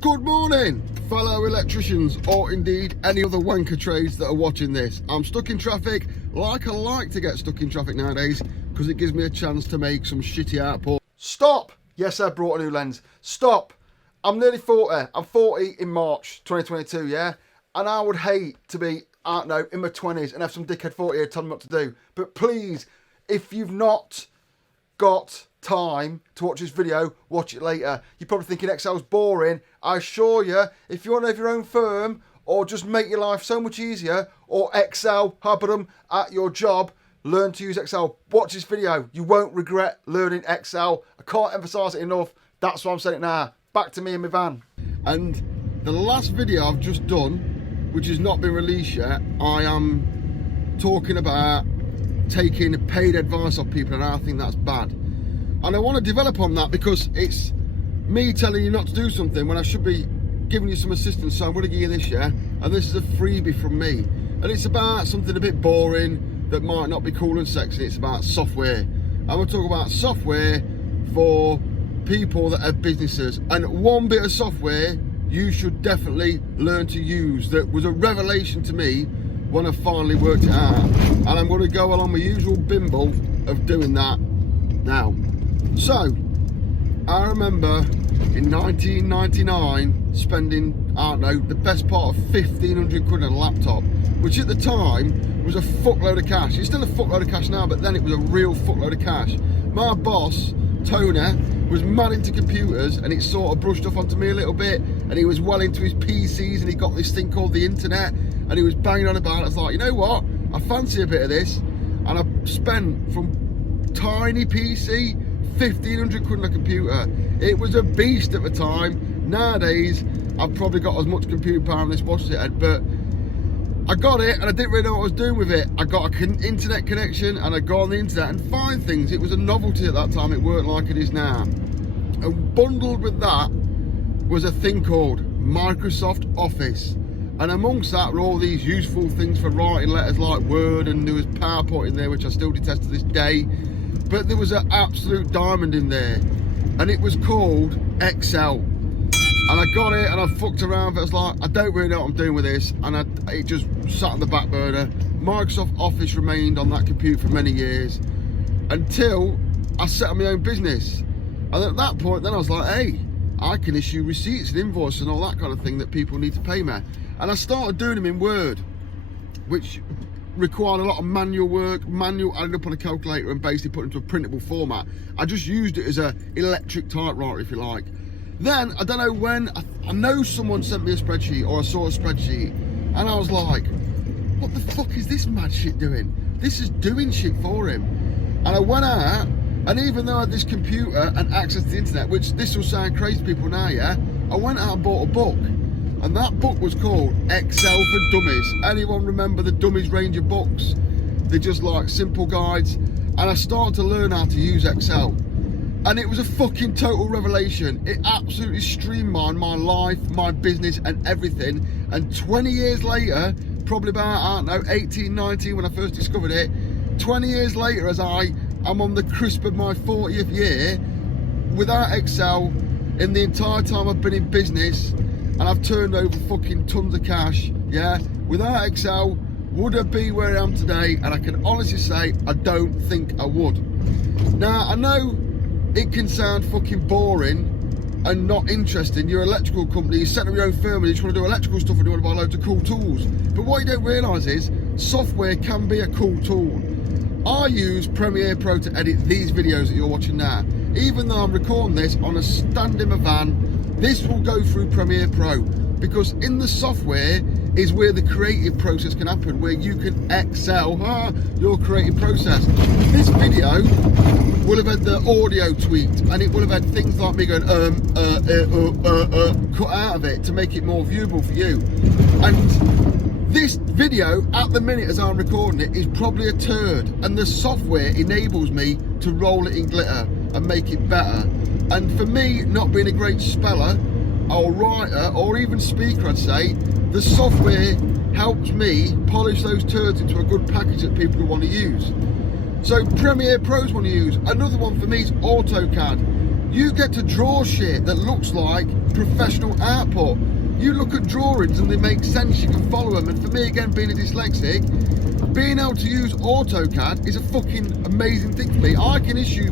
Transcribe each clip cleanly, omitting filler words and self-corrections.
Good morning, fellow electricians, or indeed any other wanker trades that are watching this. I'm stuck in traffic, like I like to get stuck in traffic nowadays, because it gives me a chance to make some shitty output. Stop! Yes, I brought a new lens. Stop! I'm nearly 40. I'm 40 in March 2022, yeah? And I would hate to be, I don't know, in my 20s and have some dickhead 40 here telling me what to do. But please, if you've not got time to watch this video, watch it later. You're probably thinking Excel's boring. I assure you, if you want to have your own firm or just make your life so much easier, or Excel, habadum, at your job, learn to use Excel. Watch this video. You won't regret learning Excel. I can't emphasize it enough. That's why I'm saying it now. Back to me in my van. And the last video I've just done, which has not been released yet, I am talking about taking paid advice off people, and I think that's bad. And I want to develop on that because it's me telling you not to do something when I should be giving you some assistance. So I'm going to give you this, yeah? And this is a freebie from me. And it's about something a bit boring that might not be cool and sexy. It's about software. I'm going to talk about software for people that have businesses. And one bit of software you should definitely learn to use that was a revelation to me when I finally worked it out. And I'm going to go along my usual bimble of doing that now. So, I remember in 1999 spending, I don't know, the best part of 1,500 quid on a laptop, which at the time was a fuckload of cash. It's still a fuckload of cash now, but then it was a real fuckload of cash. My boss, Tony, was mad into computers, and it sort of brushed off onto me a little bit, and he was well into his PCs, and he got this thing called the internet, and he was banging on about it. I was like, you know what, I fancy a bit of this. And I spent from tiny PC 1,500 quid on a computer. It was a beast at the time. Nowadays I've probably got as much computer power on this watch as it had, but I got it and I didn't really know what I was doing with it. I got an internet connection and I got on the internet and find things. It was a novelty at that time. It weren't like it is now. And bundled with that was a thing called Microsoft Office. And amongst that were all these useful things for writing letters like Word, and there was PowerPoint in there, which I still detest to this day. But there was an absolute diamond in there, and it was called Excel. And I got it and I fucked around, but I was like, I don't really know what I'm doing with this, and it just sat on the back burner. Microsoft Office remained on that computer for many years until I set up my own business. And at that point then I was like, hey, I can issue receipts and invoices and all that kind of thing that people need to pay me. And I started doing them in Word, which required a lot of manual work, adding up on a calculator and basically put into a printable format. I just used it as a electric typewriter, if you like. Then, I don't know when, I know someone sent me a spreadsheet, or I saw a spreadsheet, and I was like, what the fuck is this mad shit doing? This is doing shit for him. And I went out, and even though I had this computer and access to the internet, which this will sound crazy to people now, yeah, I went out and bought a book. And that book was called Excel for Dummies. Anyone remember the Dummies range of books? They're just like simple guides. And I started to learn how to use Excel. And it was a fucking total revelation. It absolutely streamlined my life, my business and everything. And 20 years later, probably about, I don't know, 18, 19 when I first discovered it. 20 years later, as I'm on the crisp of my 40th year, without Excel, in the entire time I've been in business, and I've turned over fucking tons of cash, yeah? Without Excel, would I be where I am today? And I can honestly say, I don't think I would. Now, I know it can sound fucking boring and not interesting. You're an electrical company, you set up your own firm and you just want to do electrical stuff and you want to buy loads of cool tools. But what you don't realise is, software can be a cool tool. I use Premiere Pro to edit these videos that you're watching now. Even though I'm recording this on a stand in my van, this will go through Premiere Pro, because in the software is where the creative process can happen, where you can excel your creative process. This video will have had the audio tweaked, and it will have had things like me going cut out of it to make it more viewable for you. And this video, at the minute as I'm recording it, is probably a turd, and the software enables me to roll it in glitter and make it better. And for me, not being a great speller or writer or even speaker, I'd say, the software helps me polish those turds into a good package that people want to use. So Premiere Pro's one to use. Another one for me is AutoCAD. You get to draw shit that looks like professional output. You look at drawings and they make sense, you can follow them. And for me, again, being a dyslexic, being able to use AutoCAD is a fucking amazing thing for me. I can issue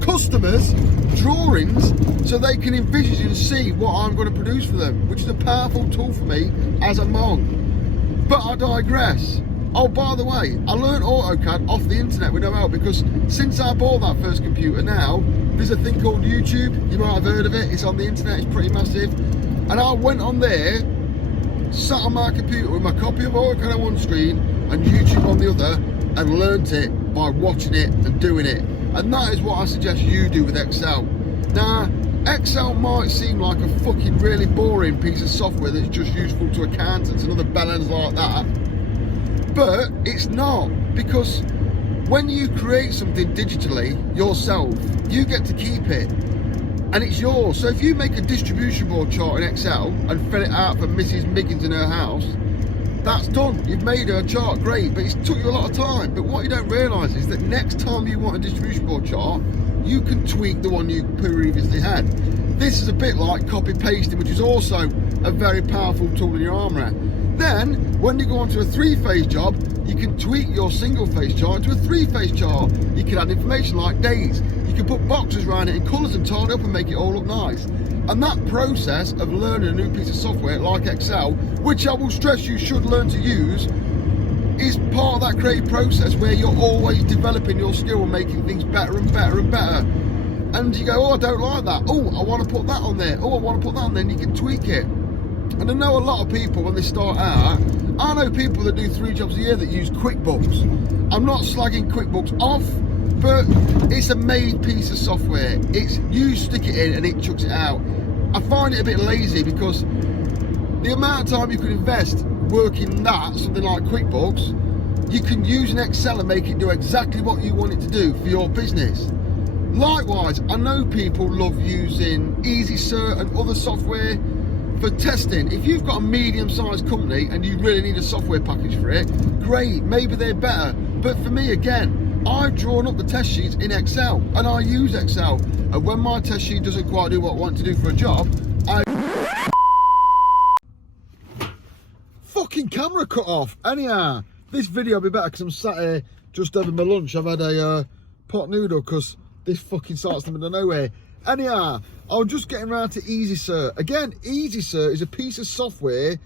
customers drawings so they can envisage and see what I'm going to produce for them, which is a powerful tool for me as a Mong. But I digress. Oh, by the way, I learned AutoCAD off the internet with no help, because since I bought that first computer now, there's a thing called YouTube. You might have heard of it. It's on the internet. It's pretty massive. And I went on there, sat on my computer with my copy of AutoCAD on one screen and YouTube on the other, and learnt it by watching it and doing it. And that is what I suggest you do with Excel. Now, Excel might seem like a fucking really boring piece of software that's just useful to accountants and other bellends like that. But it's not, because when you create something digitally yourself, you get to keep it and it's yours. So if you make a distribution board chart in Excel and fill it out for Mrs. Miggins in her house, that's done. You've made her chart, great, but it's took you a lot of time. But what you don't realise is that next time you want a distribution board chart, you can tweak the one you previously had. This is a bit like copy pasting, which is also a very powerful tool in your armourer. Then, when you go onto a 3-phase job, you can tweak your single-phase chart into a 3-phase chart. You can add information like dates. You can put boxes around it in colours and tie it up and make it all look nice. And that process of learning a new piece of software like Excel, which I will stress you should learn to use, is part of that creative process where you're always developing your skill and making things better and better and better. And you go, oh, I don't like that. Oh, I want to put that on there. Oh, I want to put that on there. And you can tweak it. And I know a lot of people when they start out, I know people that do 3 jobs a year that use QuickBooks. I'm not slagging QuickBooks off, but it's a made piece of software. It's, you stick it in and it chucks it out. I find it a bit lazy because the amount of time you can invest working that, something like QuickBooks, you can use an Excel and make it do exactly what you want it to do for your business. Likewise, I know people love using EasyCert and other software for testing. If you've got a medium-sized company and you really need a software package for it, great, maybe they're better. But for me, again, I've drawn up the test sheets in Excel and I use Excel. And when my test sheet doesn't quite do what I want to do for a job, fucking camera cut off. Anyhow, this video will be better because I'm sat here just over my lunch. I've had a pot noodle because this fucking site's in the middle of nowhere. Anyhow, I was just getting around to EasyCert. Again, EasyCert is a piece of software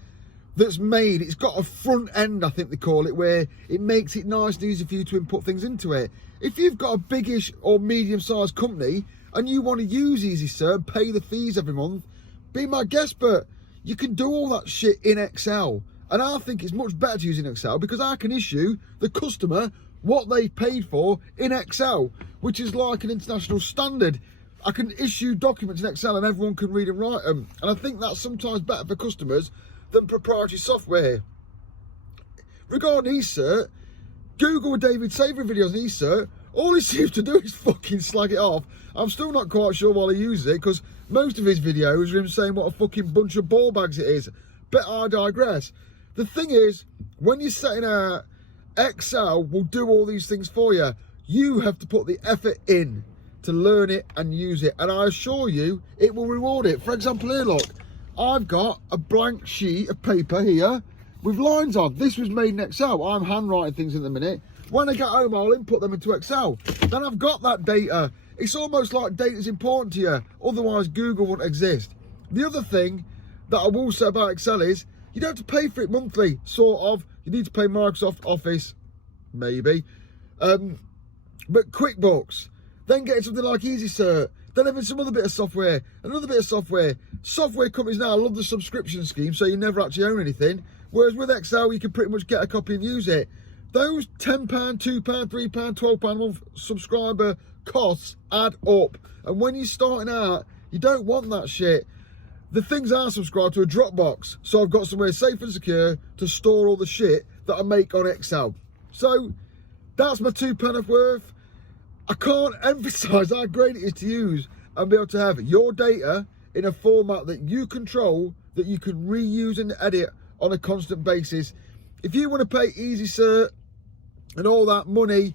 that's made, it's got a front end, I think they call it, where it makes it nice and easy for you to input things into it. If you've got a biggish or medium-sized company and you want to use EasyCert, pay the fees every month, be my guest, but you can do all that shit in Excel. And I think it's much better to use in Excel because I can issue the customer what they paid for in Excel, which is like an international standard. I can issue documents in Excel and everyone can read and write them. And I think that's sometimes better for customers than proprietary software. Regarding eCert, Google David Savory videos on eCert, all he seems to do is fucking slag it off. I'm still not quite sure why he uses it because most of his videos are him saying what a fucking bunch of ball bags it is. But I digress. The thing is, when you're setting out, Excel will do all these things for you. You have to put the effort in to learn it and use it, and I assure you it will reward it. For example, here, look, I've got a blank sheet of paper here with lines on. This was made in Excel. I'm handwriting things in the minute. When I get home, I'll input them into Excel. Then I've got that data. It's almost like data is important to you, otherwise Google wouldn't exist. The other thing that I will say about Excel is you don't have to pay for it monthly, sort of. You need to pay Microsoft Office, maybe, but QuickBooks. Then getting something like EasyCert, then having some other bit of software, another bit of software. Software companies now love the subscription scheme, so you never actually own anything. Whereas with Excel, you can pretty much get a copy and use it. Those £10, £2, £3, £12 a month subscriber costs add up. And when you're starting out, you don't want that shit. The things I subscribe to are Dropbox, so I've got somewhere safe and secure to store all the shit that I make on Excel. So that's my £2 worth. I can't emphasise how great it is to use and be able to have your data in a format that you control, that you can reuse and edit on a constant basis. If you want to pay EasyCert and all that money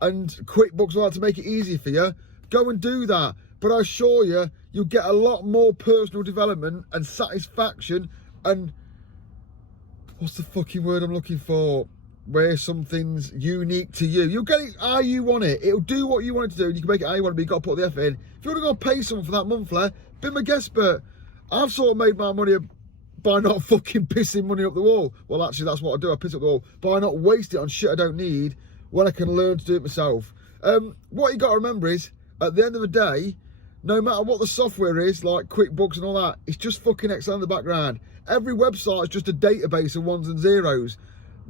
and QuickBooks all that to make it easy for you, go and do that. But I assure you, you'll get a lot more personal development and satisfaction and, what's the fucking word I'm looking for? Where something's unique to you. You'll get it how you want it. It'll do what you want it to do, and you can make it how you want it, but you've got to put the effort in. If you want to go and pay someone for that monthly, be my guest expert. I've sort of made my money by not fucking pissing money up the wall. Well, actually, that's what I do. I piss up the wall. By not waste it on shit I don't need when I can learn to do it myself. What you got to remember is, at the end of the day, no matter what the software is, like QuickBooks and all that, it's just fucking Excel in the background. Every website is just a database of ones and zeros.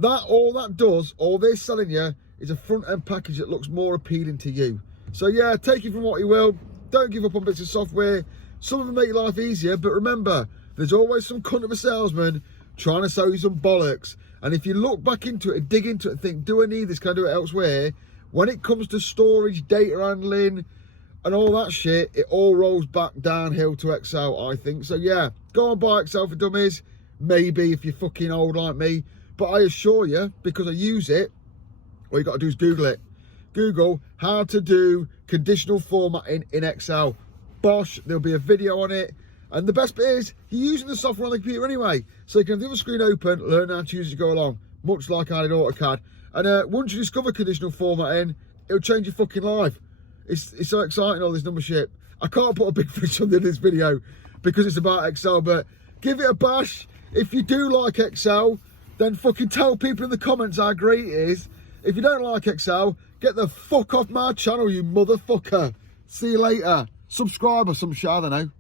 All that does, all they're selling you, is a front-end package that looks more appealing to you. So yeah, take it from what you will. Don't give up on bits of software. Some of them make your life easier, but remember, there's always some cunt of a salesman trying to sell you some bollocks. And if you look back into it and dig into it and think, do I need this? Can I do it elsewhere? When it comes to storage, data handling, and all that shit, it all rolls back downhill to Excel, I think. So yeah, go and buy Excel for Dummies. Maybe if you're fucking old like me. But I assure you, because I use it, all you got to do is Google it. Google how to do conditional formatting in Excel. Bosh, there'll be a video on it. And the best bit is, you're using the software on the computer anyway. So you can have the other screen open, learn how to use it as you go along. Much like I did AutoCAD. And once you discover conditional formatting, it'll change your fucking life. It's so exciting, all this number shit. I can't put a big fish on the end of this video because it's about Excel, but give it a bash. If you do like Excel, then fucking tell people in the comments how great it is. If you don't like Excel, get the fuck off my channel, you motherfucker. See you later. Subscribe or some shit, I don't know.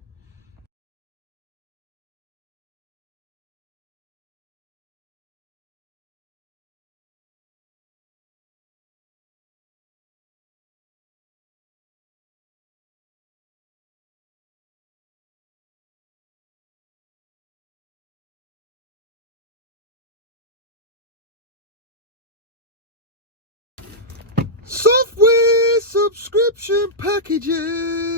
Software subscription packages.